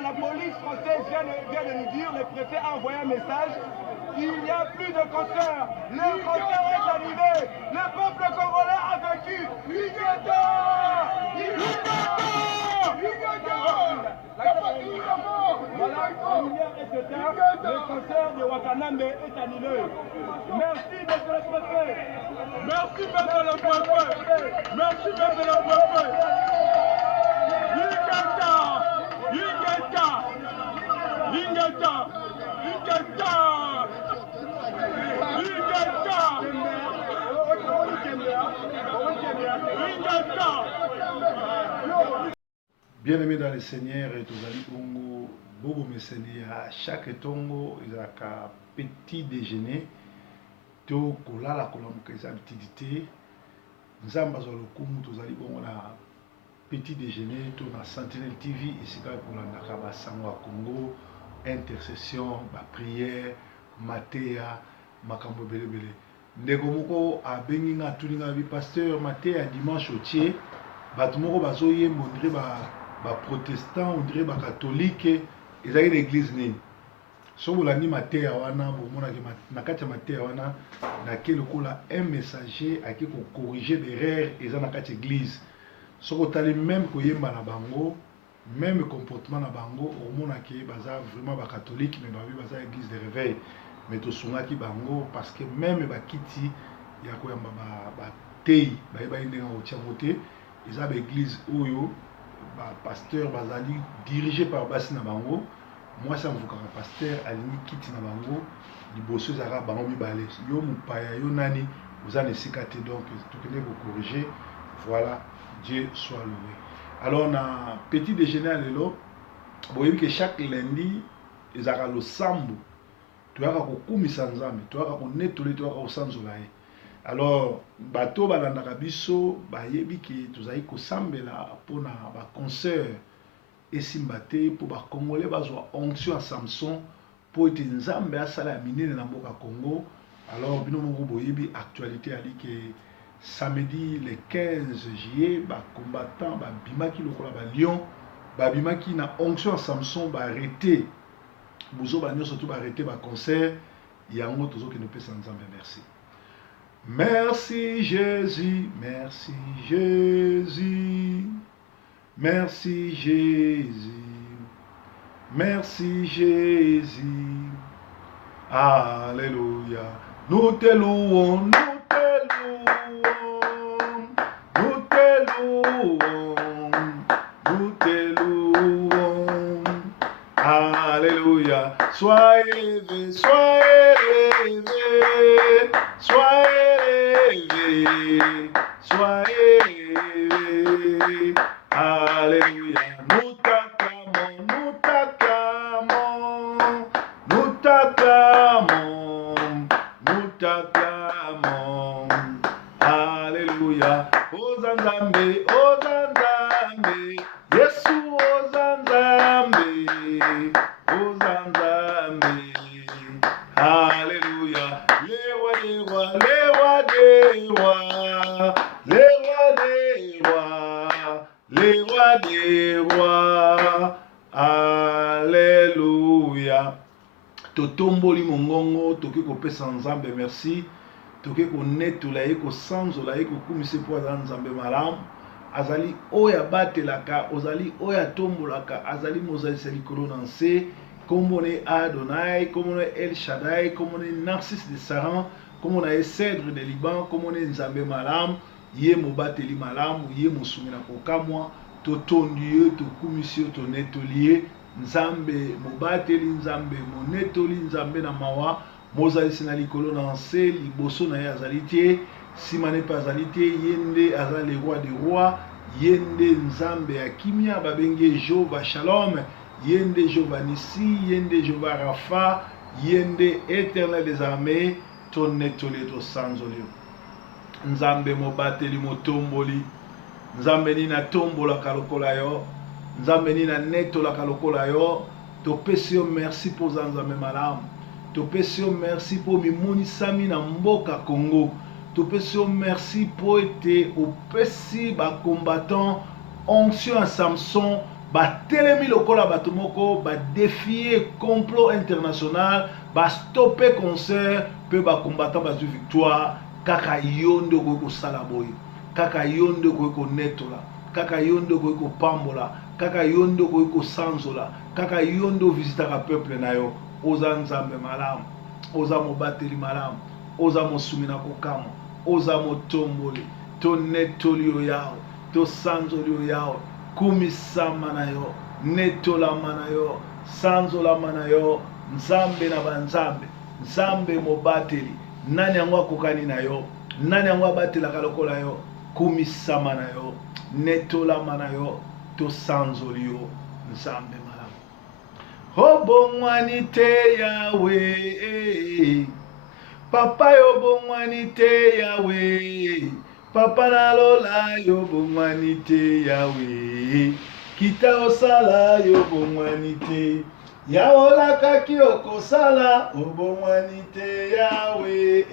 La police française vient de nous dire, le préfet a envoyé un message, il n'y a plus de concert, le concert est annulé, le peuple congolais a vaincu, voilà, la lumière est éteinte, le concert de Wakanambe est annulé. Merci, monsieur le préfet. Merci, monsieur le préfet. Merci, monsieur le préfet. Bien-aimés dans le Seigneur, et tous les Congo, Bobo Messeni, à chaque tongo, il y a un petit déjeuner, to kola la kolamuka eza activité, nzamba zo lokumu tous les bon na petit déjeuner, to na Sentinelle TV, ici quand pour la nakaba sango Congo, intercession, ba prière, matéa, makambo bele bele. Ndeko moko a bengi nga tuninga bi pasteur matéa dimanche au tiers, bato moko bazoye mondire ba protestant, on dirait ba catholique, ils ont l'église nini. So bolandi matéa wana bomona ke na kati ya matéa wana na quel kola un messager a qui ko corriger l'erreur eza na kati église. So ko tali même ko yemba na bango, même comportement na bango, omona ke baza vraiment ba catholique mais baza église de réveil. Mais to sungaki bango parce que même ba kiti ya ko yamba ba tei ba inde nga otia voter, ils ont l'église oyo pasteur bazali dirigé par basi na bango. Moi ça me un pasteur alini kiti na bango liboso ezaka bango mibale yo mupaya yo nani vous en esikate donc tout que vous corriger. Voilà, Dieu soit loué. Alors na petit déjeuner à l'élo boyebi que chaque lundi ezaka lo sambo toyaka kokumisa nzambe toyaka konetole toyaka kosanzola ye. Alors bato balandaka biso bayebi ke tozali kosambela mpona baconcert esimba te mpo bacongolais bazwa onction ya Samson mpo ete nzambe asala ya minene na mboka Congo. Alors bino moko boyebi actualité ali ke samedi le 15 juillet bacombattant babimaki lokola balion babimaki na onction ya Samson baarrete bozoba nyonso to baarrete baconcert yango tozokende opesa nzambe merci. Merci Jésus, merci Jésus, merci Jésus, merci Jésus, alléluia. Nous te louons, nous te louons, nous te louons, nous te louons, alléluia. Soyez élevé, soyez élevé, soyez élevé, soyez élevé, alléluia. Nous t'acclamons, nous t'acclamons, nous t'acclamons, nous t'acclamons, alléluia. Ozanzambe, Ozanzambe, Yesu Ozanzambe, Ozanzambe, alléluia. Les rois, les rois des rois, les rois des rois, les rois des rois, alléluia. Totomboli mongongo, toke kopesa nzambe merci, toke konetola ye kosanzola ye kokumisa po azali nzambe malamu, azali oyo abatelaka, ozali oyo atombolaka, azali mozalisa likolo na nse. Comme on est Adonai, comme on est El Shaddai, comme on est Narcisse de Saran, comme on est Cèdre de Liban, comme on est Nzambe Malam, Yé Mobateli Malam, Yé Mosumina Kokamwa, Totondieu, Tokumisio, Tonetolier, Nzambe Mobateli, Nzambe Monetoli, Nzambe Namawa, Mozalisi na likolo na nse, liboso na ye azalite, simane pa azalite, yende azali roi des rois, yende Nzambe Akimia, babenge Jova Shalom, Yende Jova Nissi, Yende Jova Rafa, yende éternel des armées to netoli to sanzoli nzambe mobateli motomboli nzambe nini atombolaka lokola yo nzambe nini anetolaka lokola yo topesi yo merci mpo oza nzambe malamu topesi yo merci mpo mimonisami na mboka Congo topesi yo merci mpo ete opesi bacombattant onction ya Samson batelemi lokola bato moko badefie complot international bastoppe concert mpe bacombattant bazwi victoire kaka yo nde okoki kosala boye kaka yo nde okoki konetola kaka yo nde okoki kopambola kaka yo nde okoki kosanzola kaka yo nde ovisitaka peuple na yo oza nzambe malamu oza mobateli malamu oza mosungi na kokama oza motomboli tonetoli yo yawe tosanzoli yo yawe kumisama na yo netolama na yo sanzolama na yo nzambe na banzambe nzambe mobateli nani yango akokani na yo nani yango abatelaka lokola yo kumisama na yo netolama na yo tosanzoli yo nzambe malamu obongwani te yawe papa yo bongwani te yawe papa nalola yo bongwani te yawe kita osala yo bongwani te yaolakaki okosala obongwani te yawe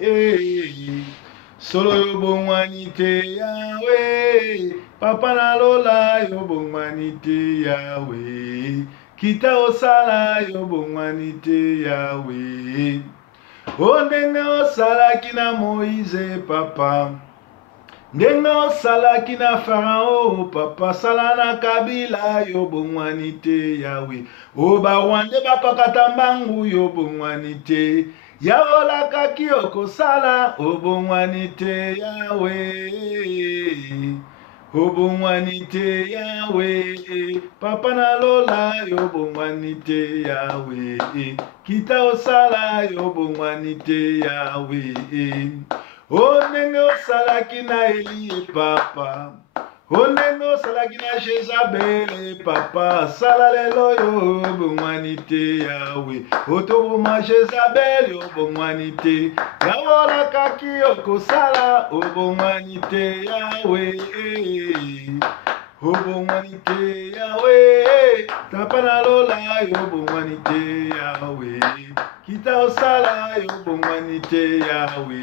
solo yo bongwani te yawe papa nalola yo bongwani te yawe kita osala yo bongwani te yawe o ndenge osalaki na Moïse papa ndenge osalaki na Farao papa sala na Kabila yo bongwani te yawe o barwande bapakata mbangu yo bongwani te yaolakaki okosala obongwani te yawe obongwani te yawe papa nalola yo bongwani te yawe kita osala yo bongwani te yawe o ndenge osalaki na Eli papa o ndenge osalaki na Jezabele papa sala lelo yo bongwani te yawe otoboma Jezabele yo bongwani te yaolakaki okosala obongwani te yawe obongwani te yawe papa nalola yo bongwani te yawe kita osala yo bongwani te yawe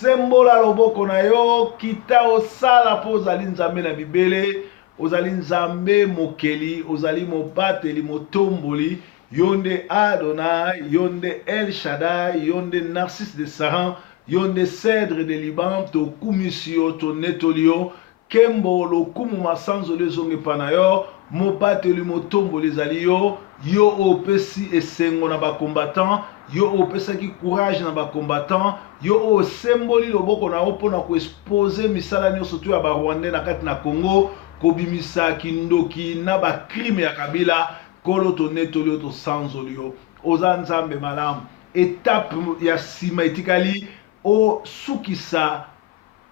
sembola loboko na yo kita osala po ozali nzambe na bibele ozali nzambe mokeli ozali mobateli motomboli yonde Adonai yonde El Shaddai yonde Narcisse de Saran yonde Cèdre de Liban to kumisio to netolio kembo lokumu masanzoli ezongi pana yo mobateli motomboli ezali yo yo opesi esengo na bacombattant yo opesaki courage na bacombattant yo osemboli loboko na yo mpona koexpose misala nyonso to ya barwandais na kati na Congo kobimisa kindoki na bakrime ya Kabila kolo tonetoli yo tosanzoli yo oza nzambe malamu etape ya nsima etikali osukisa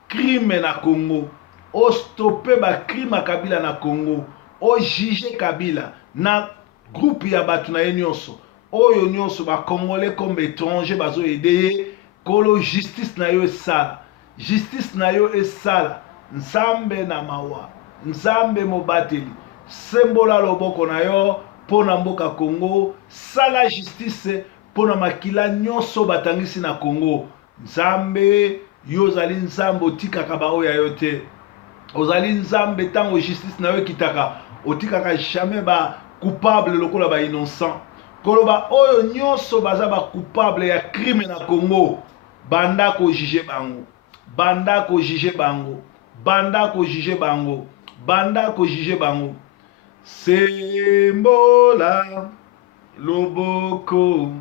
crime na Congo ostope bakrime ya Kabila na Congo ojuge Kabila na groupe ya bato na ye nyonso oyo nyonso bakongolais comme étranger bazoyede ye kolo justice na yo esala justice na yo esala nzambe na mawa nzambe mobateli sembola loboko na yo mpo na mboka Congo sala justice mpo na makila nyonso batangisi na Congo nzambe yo ozali nzambe otikaka baoyo ya yo te ozali nzambe ntango justice na yo ekitaka otikaka jamais ba coupable lokola ba innocent koloba oyo nyonso baza ba coupable ya crime na Congo banda ko juger bango banda ko juger bango banda ko juger bango banda ko juger bango sembola loboko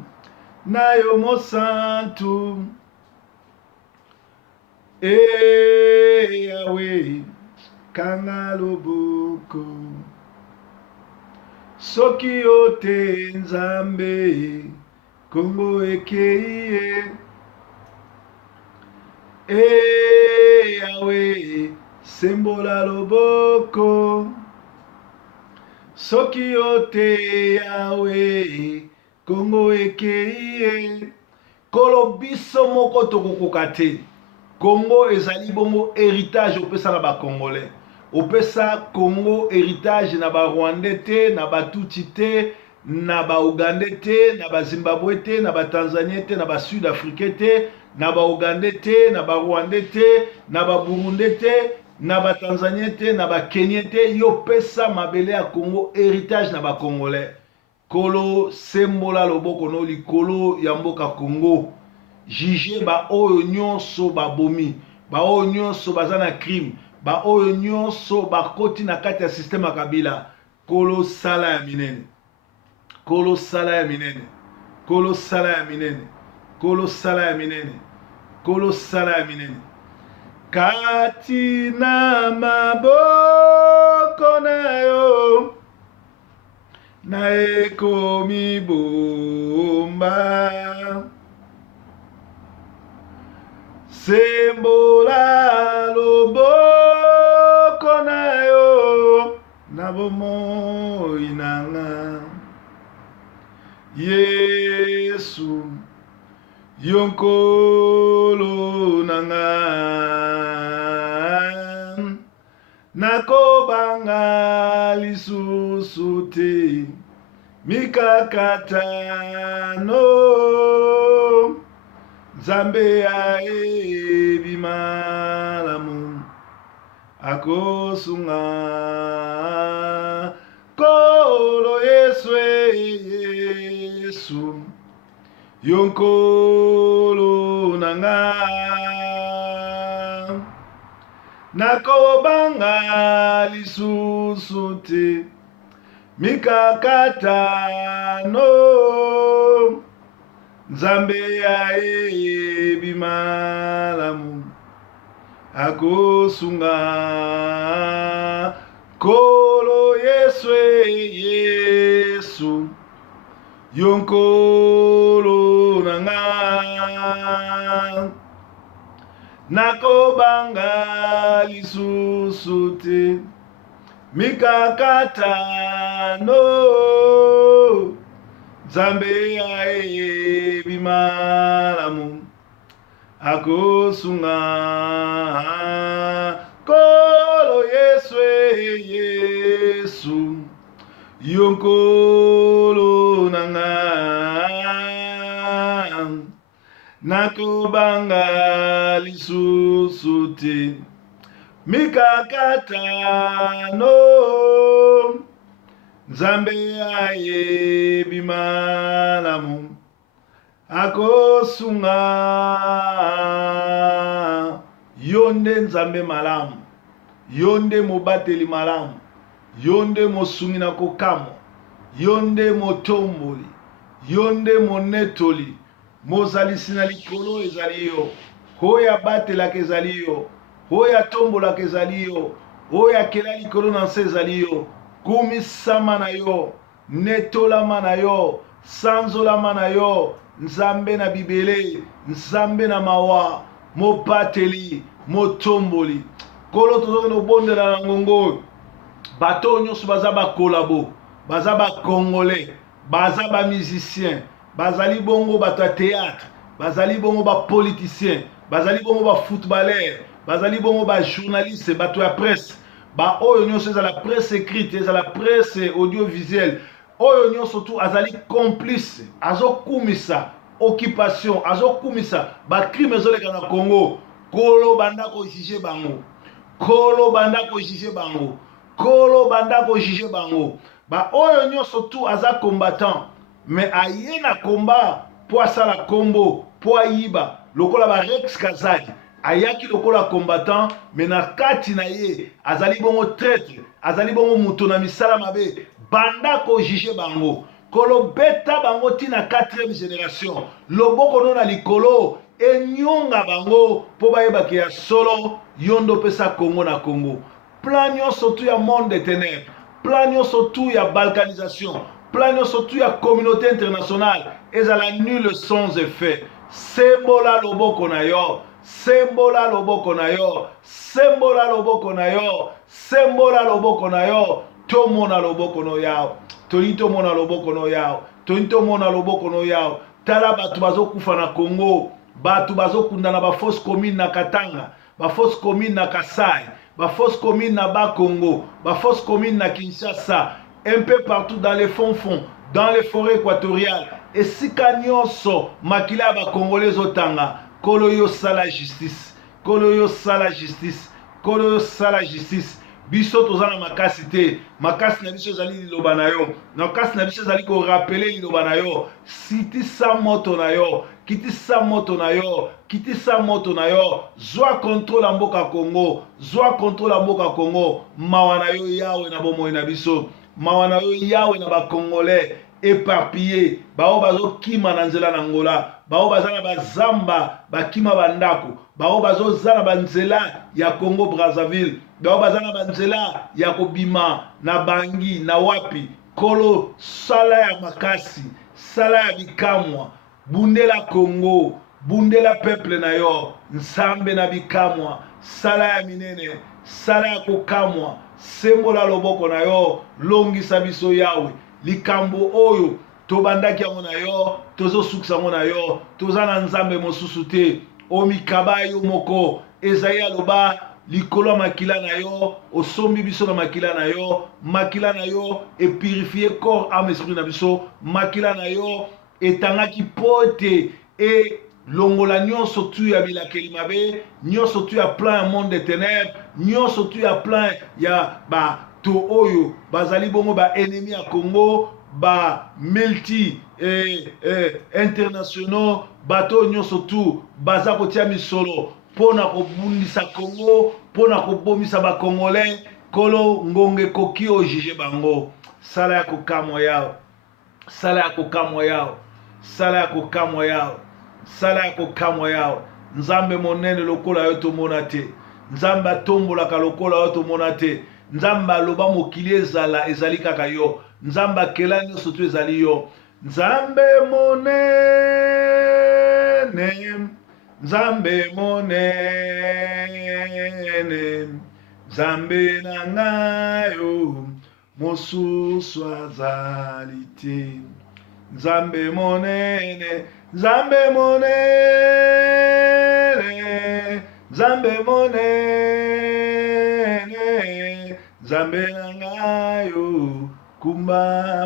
na yo mosantu Yahweh kanga loboko soki ote nzambe Congo ekeye Yahweh sembola loboko soki ote Yahweh Congo ekei kolo biso moko tokokoka te. Congo ezali bongo héritage opesa na ba Congolais. Opesa Congo héritage na ba Rwandais te, na ba Tutsi te, na ba Ougandais te, na ba Zimbabwe te, na ba Tanzaniens te, na ba Sud-Africains te, na ba Ougandais te, na ba Rwandais te, na ba Burundais te, na ba Tanzaniens te, na ba Kenyans te. Yo pesa mabele ya Congo héritage na ba Congolais. Kolo sembola loboko no likolo ya mboka Congo. Juger ba oyo nyonso ba bomi, ba oyo nyonso baza na crime, ba oyo nyonso bakoti na kati ya système ya Kabila. Kolo sala ya minene. Kolo sala ya minene. Kolo sala ya minene. Kolo sala ya minene. Kolo sala ya minene. Kati na maboko na yo na ekomi bomba, sembola loboko na yo na bomoi nanga. Yesu yonkolo nanga, nakobanga lisusu te mikakatano. Nzambe ayebi malamu akosunga kolo Yesu Yesu yonkolo nanga, nakobanga lisusu te mikakatano. Nzambe ayebi malamu akosunga kolo Yesu Yesu yonkolo nanga, nakobanga lisusu te mikakatano. Nzambe ayebi malamu akosunga kolo Yesu Yesu yonkolo nanga, nakobanga lisusu te mikakatano. Nzambe ayebi malamu akosunga yonde Nzambe malamu, yonde mobateli malamu, yonde mosungi na kokamo, yonde motomboli, yonde monetoli, mozalisi na likolo ezali yo, hoya batelaka ezali yo, hoya tombolaka ezali yo, hoya kela likolo na nse ezali yo. Kumisama na yo, netolama na yo, sanzolama na yo, Nzambe na bibele, Nzambe na mawa, mobateli, motomboli. Kolo tozoke no bondela na ngongo, bato nyonso baza ba kolabo, baza ba congolais, baza ba musicien, bazali bongo bato ya théâtre, bazali bongo ba politicien, bazali bongo ba footballeur, bazali bongo ba journaliste, bato ya presse. Ba oyo nyonso ezala presse écrite, ezala presse audiovisuelle, oyo nyonso tu azali complice, azokumisa occupation, azokumisa ba crime ezoleka na Congo. Kolo banda ko juger bango, kolo banda ko juger bango, kolo banda ko juger bango. Ba oyo nyonso tu aza combattant, mais aye na combat po asala kombo, po ayiba lokola ba Rex Kazadi. Ayaki lokola combattant, mais na kati na ye azali bongo traître, azali bongo muto na misala mabe, banda ko juger bango, kolo beta bango tina 4e génération, loboko no na likolo enyonga bango po bayebaki ya solo yondo pesa Congo na Congo. Plan nyonso tu ya monde des ténèbres, plan nyonso tu ya balkanisation, plan nyonso tu ya communauté internationale ezala nul sans effet. Sembola loboko na yo, sembola loboko na yo, sembola loboko na yo, sembola loboko na yo, tomona loboko no yao, tomona loboko no yao, tointo mona loboko no yao tala bato bazokufa na Congo bato bazokunda na ba fausse commune na Katanga ba fausse commune na Kasai ba fausse commune na Bas-Congo ba fausse commune na Kinshasa un peu partout dans les fonds dans les forêts équatoriales esika nyonso makila ba congolais otanga kolo yo sala justice kolo yo sala justice kolo yo sala justice biso tozana makasi te makasi na biso ezali liloba na yo makasi na biso ezali korapele liloba na yo kitisa moto na yo kitisa moto na yo kitisa moto na yo zwa contrôle ya mboka Congo zwa contrôle ya mboka Congo mawa na yo yawe na bomoi na biso mawa na yo yawe na bacongolais éparpillé bao bazokima na nzela na ngola bao bazana bazamba bakima bandako bao bazozana banzela ya Congo Brazzaville bao bazana banzela ya kobima na bangi na wapi kolo sala ya makasi sala ya bikamwa bundela Congo bundela peuple na yo nsambe na bikamwa sala ya minene sala ya kokamwa sembola loboko na yo longisa biso yawe likambo oyo tobandaki yango na yo tozosukisa yango na yo toza na nzambe mosusu te omikaba yo moko ezali aloba likolo ya makila na yo osombi biso na makila na yo epurifie corps ame esprit na biso makila na yo etangaki po ete longola nyonso tu ya bilakeli mabe nyonso tu ya plan ya monde de ténèbres nyonso tu ya plan ya bato oyo bazali bongo baennemi ya Congo ba multi internationaux bato nyonso tu baza kotia misolo pona kobundisa Congo pona kobomisa bakongolais kolo ngonge koki ojuge bango sala ya kokamwa yao sala ya kokamwa yao sala ya kokamwa yao sala ya kokamwa yao nzambe monene lokola yo tomona te nzambe atombolaka lokola yo tomona te nzambe aloba mokili ezali kaka yo nzambe akela nyonso tu ezali yo nzambe monene nzambe monene nzambe na ngayo mosusu azali te nzambe monene nzambe monene nzambe monene nzambe na ngayo kumba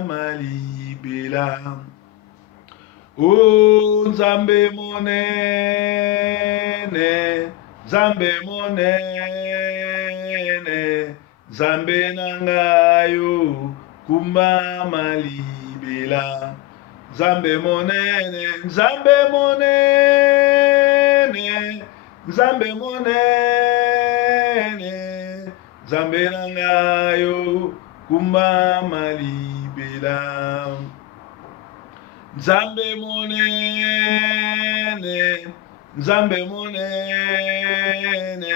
malibela o nzambe monene nzambe monene nzambe na ngayo kumba malibela nzambe monene nzambe monene nzambe monene nzambe na ngayo kumba malibela nzambe monene nzambe monene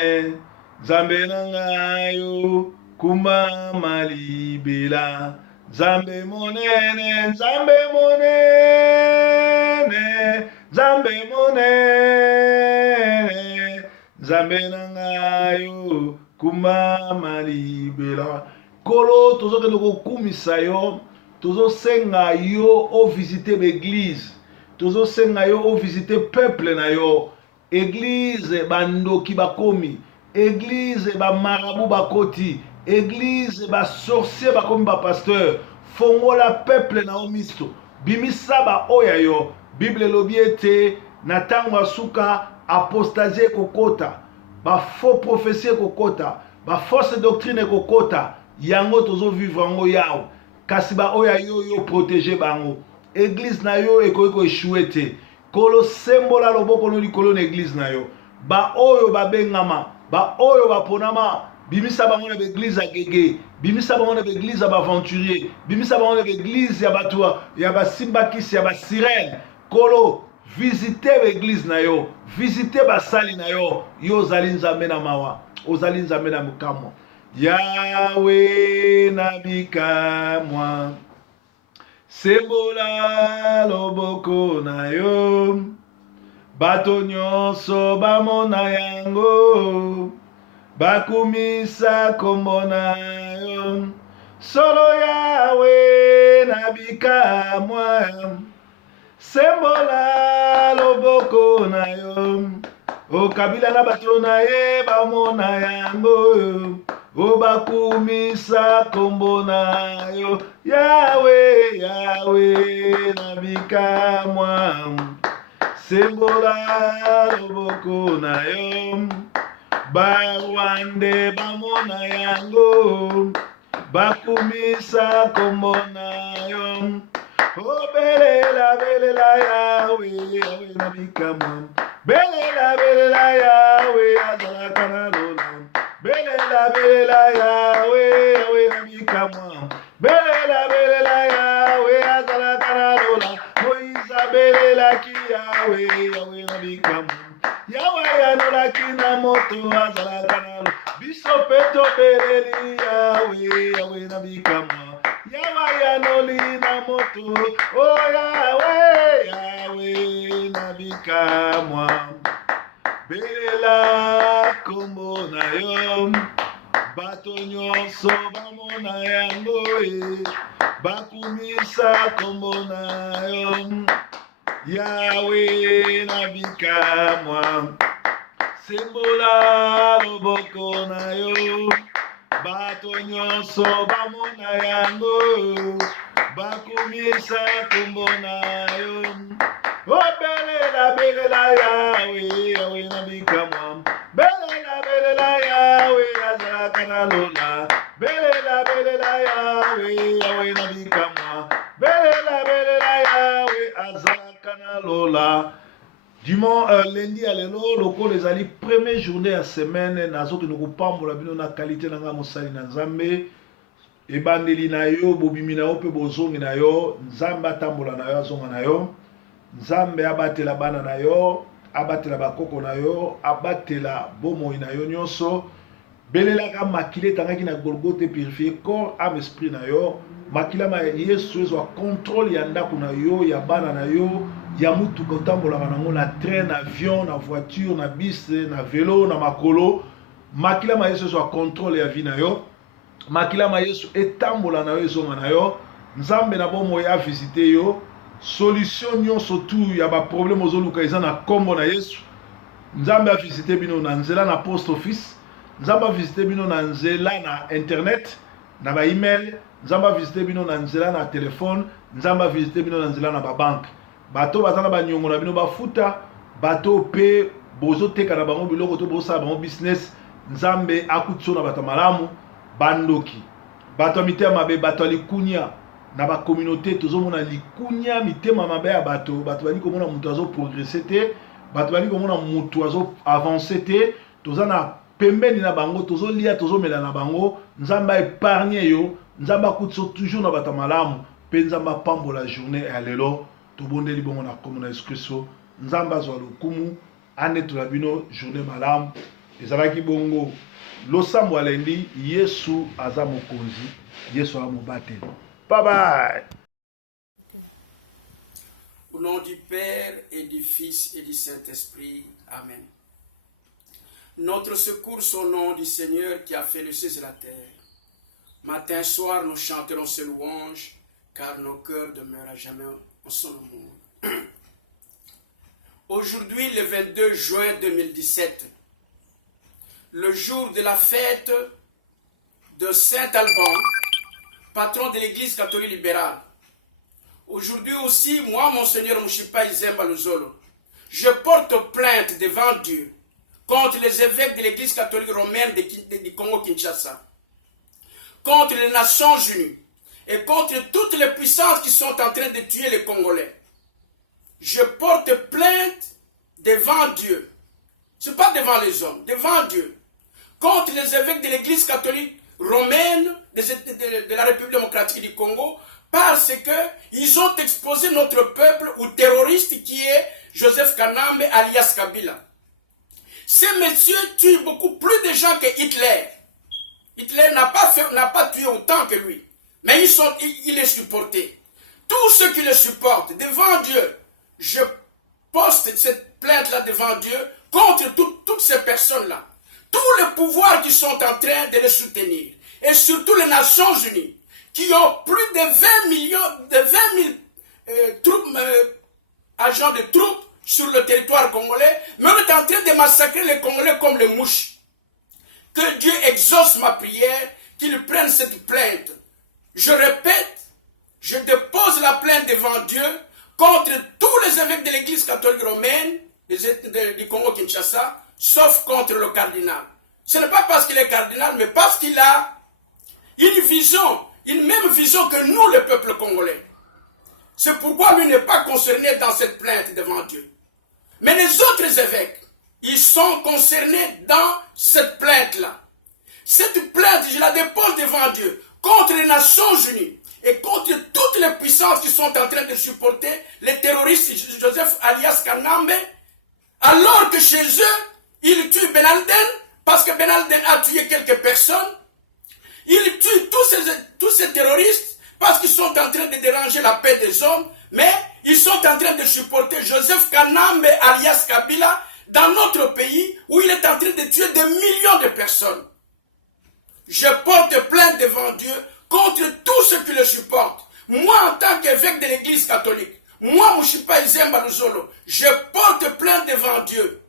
nzambe na ngayo kumba malibela nzambe monene nzambe monene nzambe monene nzambe na ngayo kumba malibela kolo tozokende kokumisa yo tozosenga yo ovisite baeglise tozosenga yo ovisite peuple na yo eglise bandoki bakomi eglise bamarabu bakoti église basorcier bakomi bapasteur fongola peuple na yo miso bimisa baoya yo bible elobi ete na ntango ya suka apostasie ekokota bafaux prophétie ekokota bafausse doctrine ekokota yango tozovivre yango yawo kasi baoya yo protege bango église na yo ekoki koeshue te kolo sembola loboko no likolo na église na yo baoyo babengama baoyo baponama bimisa bango na baeglise ya gege bimisa bango na baeglise ya baaventurier bimisa bango na baeglise ya bato ya basimbakisi ya basirene kolo visite baeglise na yo visite basali na yo yo ozali nzambe na mawa ozali nzambe na mokamwa yawe na bikamwa sembola loboko na yo bato nyonso bamona yango bakumisa kombo na yo solo yawe na bikamwa sembola loboko na yo okabila na bato na ye bamona yango obakumisa kombo na yo yawe yawe na bikamwa sembola loboko na yo barwande bamona yango bakumisa kombo na yo obelela belela yawe yawe na bikamwa belela yawe azalaka na lola belela yawe yawe na bikamwa belela yawe azalaka na lola moiza belelaki yawe yawe na bikamwa yawe yanolaki na moto azalaka na lola biso mpe tobeleli yawe yawe na bikamwa yawe yanoli na moto o yawe yawe na bikamwa belela kombo na yo bato nyonso bamona yango bakumisa kombo na yo yawe na bikamwa sembola loboko na yo bato nyonso bamona yango bakumisa kombo na yo belela yawe yawe na bikamwa belela yawe azalaka na lola belela yawe yawe na bikamwa belela yawe azalaka na lola. Lundi à lelo lokolo ezali première journée ya semaine nazokende kopambola bino na qualité na nga mosali na nzambe ebandeli na yo bobimi na yo mpe bozongi na yo nzambe atambola na yo azonga na yo nzambe abatela bana na yo abatela bakoko na yo abatela bomoi na yo nyonso belelaka makila etangaki na Golgotha purifié corps âme esprit na yo makila ma yesu ezwa contrôle ya ndako na yo ya bana na yo ya mutuka otambolaka nango na train na avion na voiture na bus na vélo na makolo makila ma yesu ezwa contrôle ya vie na yo makila ma yesu etambola na yo ezonga na yo nzambe na bomoi avisite yo solution nyonso tu ya baproblème ozoluka eza na kombo na yesu nzambe avisite bino na nzela na post office nzambe avisite bino na nzela na internet na ba email nzambe avisite bino na nzela na telefone nzambe avisite bino na nzela na babanke bato baza na banyongo na bino bafuta bato pe bozoteka na bango biloko to bosala bango business nzambe akutso na bato malamu bandoki bato ya mitema mabe bato ya likunya na ba communauté tozomona likunya mitema mabe ya bato bali komona mutu azo progresser te bato bali komona mutu azo avancer te toza na pembeni na bango tozolia tozomela na bango nzamba épargne yo nzamba akutso toujours na bato malamu pe nzamba pambola journée ya lelo tobondeli bongo na komona Yesu Kristo nzamba azwa lokumu anetola bino journée malamu ezalaki bongo losambo alendi Yesu aza mokonzi Yesu amobateli. Bye bye. Au nom du Père et du Fils et du Saint-Esprit. Amen. Notre secours au nom du Seigneur qui a fait le ciel et la terre. Matin, soir, nous chanterons ses louanges, car nos cœurs demeurent à jamais en son amour. Aujourd'hui, le 22 juin 2017, le jour de la fête de Saint-Alban, patron de l'Église catholique libérale. Aujourd'hui aussi, moi, Monseigneur Mouchipa Izemba Luzolo, je porte plainte devant Dieu contre les évêques de l'Église catholique romaine du Congo-Kinshasa, contre les Nations Unies et contre toutes les puissances qui sont en train de tuer les Congolais. Je porte plainte devant Dieu. Ce n'est pas devant les hommes, devant Dieu. Contre les évêques de l'Église catholique romaine de la République démocratique du Congo, parce qu'ils ont exposé notre peuple au terroriste qui est Joseph Kanambe alias Kabila. Ces messieurs tuent beaucoup plus de gens que Hitler. Hitler n'a pas tué autant que lui, mais il est supporté. Tous ceux qui le supportent devant Dieu, je poste cette plainte-là devant Dieu contre toutes ces personnes-là. Tous les pouvoirs qui sont en train de les soutenir, et surtout les Nations Unies, qui ont plus de 20 000 troupes, agents de troupes sur le territoire congolais, mais on est en train de massacrer les Congolais comme les mouches. Que Dieu exauce ma prière, qu'il prenne cette plainte. Je répète, je dépose la plainte devant Dieu contre tous les évêques de l'église catholique romaine du Congo-Kinshasa, sauf contre le cardinal. Ce n'est pas parce qu'il est cardinal, mais parce qu'il a une vision, une même vision que nous, le peuple congolais. C'est pourquoi lui n'est pas concerné dans cette plainte devant Dieu. Mais les autres évêques, ils sont concernés dans cette plainte-là. Cette plainte, je la dépose devant Dieu contre les Nations Unies et contre toutes les puissances qui sont en train de supporter les terroristes Joseph alias Kanambe, alors que chez eux, ils tuent Ben Alden, parce que Ben Alden a tué quelques personnes. Ils tuent tous ces terroristes parce qu'ils sont en train de déranger la paix des hommes, mais ils sont en train de supporter Joseph Kanambe alias Kabila dans notre pays où il est en train de tuer des millions de personnes. Je porte plainte devant Dieu contre tous ceux qui le supportent. Moi, en tant qu'évêque de l'église catholique, moi, Mouchipa Izemba Luzolo, je porte plainte devant Dieu.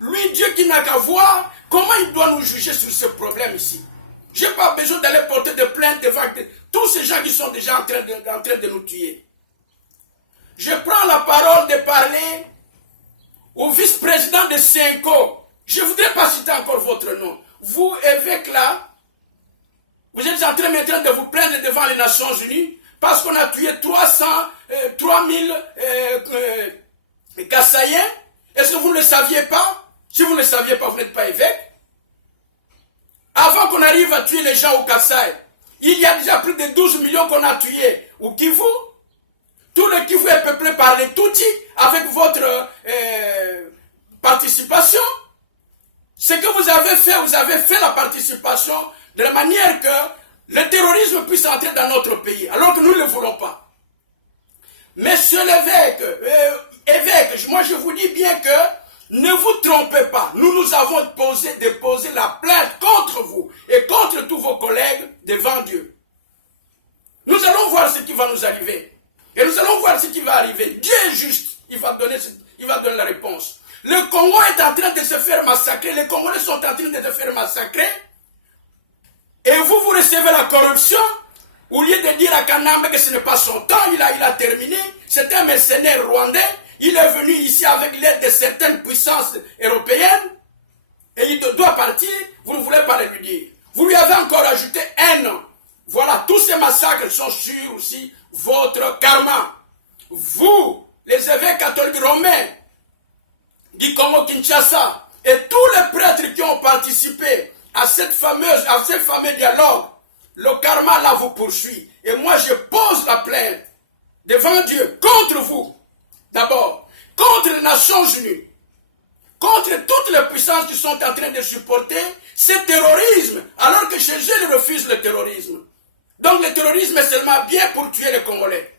Lui, Dieu qui n'a qu'à voir comment il doit nous juger sur ce problème ici. Je n'ai pas besoin d'aller porter des plaintes devant tous ces gens qui sont déjà en train de nous tuer. Je prends la parole de parler au vice-président de Senko. Je ne voudrais pas citer encore votre nom. Vous, évêque là, vous êtes en train maintenant de vous plaindre devant les Nations Unies parce qu'on a tué 3000 Kassaïens. Est-ce que vous ne le saviez pas? Si vous ne le saviez pas, vous n'êtes pas évêque. Avant qu'on arrive à tuer les gens au Kasaï, il y a déjà plus de 12 millions qu'on a tués au Kivu. Tout le Kivu est peuplé par les Tutsis avec votre participation. Ce que vous avez fait la participation de la manière que le terrorisme puisse entrer dans notre pays, alors que nous ne le voulons pas. Monsieur l'évêque, moi je vous dis bien que ne vous trompez pas. Nous avons déposé la plainte contre vous et contre tous vos collègues devant Dieu. Nous allons voir ce qui va nous arriver. Et nous allons voir ce qui va arriver. Dieu est juste. Il va donner la réponse. Le Congo est en train de se faire massacrer. Les Congolais sont en train de se faire massacrer. Et vous recevez la corruption. Au lieu de dire à Kanambe que ce n'est pas son temps, il a terminé. C'est un mercenaire rwandais. Il est venu ici avec l'aide de certaines puissances européennes. Et il doit partir. Vous ne voulez pas le lui dire. Vous lui avez encore ajouté un an. Voilà, tous ces massacres sont sur aussi votre karma. Vous, les évêques catholiques romains du Congo-Kinshasa et tous les prêtres qui ont participé à ce fameux dialogue, le karma là vous poursuit. Et moi je pose la plainte devant Dieu contre vous. D'abord, contre les Nations Unies, contre toutes les puissances qui sont en train de supporter ce terrorisme, alors que chez eux ils refusent le terrorisme. Donc le terrorisme est seulement bien pour tuer les Congolais.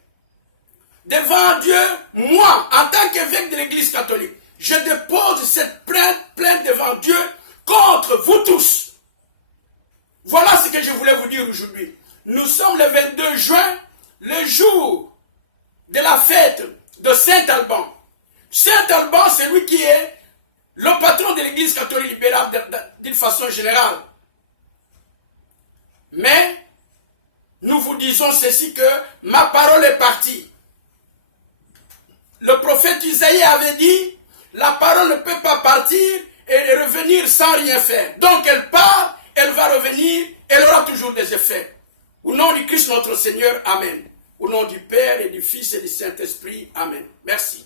Devant Dieu, moi, en tant qu'évêque de l'église catholique, je dépose cette plainte devant Dieu contre vous tous. Voilà ce que je voulais vous dire aujourd'hui. Nous sommes le 22 juin, le jour de la fête de Saint-Alban. Saint-Alban, c'est lui qui est le patron de l'église catholique libérale d'une façon générale. Mais nous vous disons ceci, que ma parole est partie. Le prophète Isaïe avait dit, la parole ne peut pas partir et revenir sans rien faire. Donc elle part, elle va revenir, elle aura toujours des effets. Au nom du Christ notre Seigneur, Amen. Au nom du Père et du Fils et du Saint-Esprit, Amen. Merci.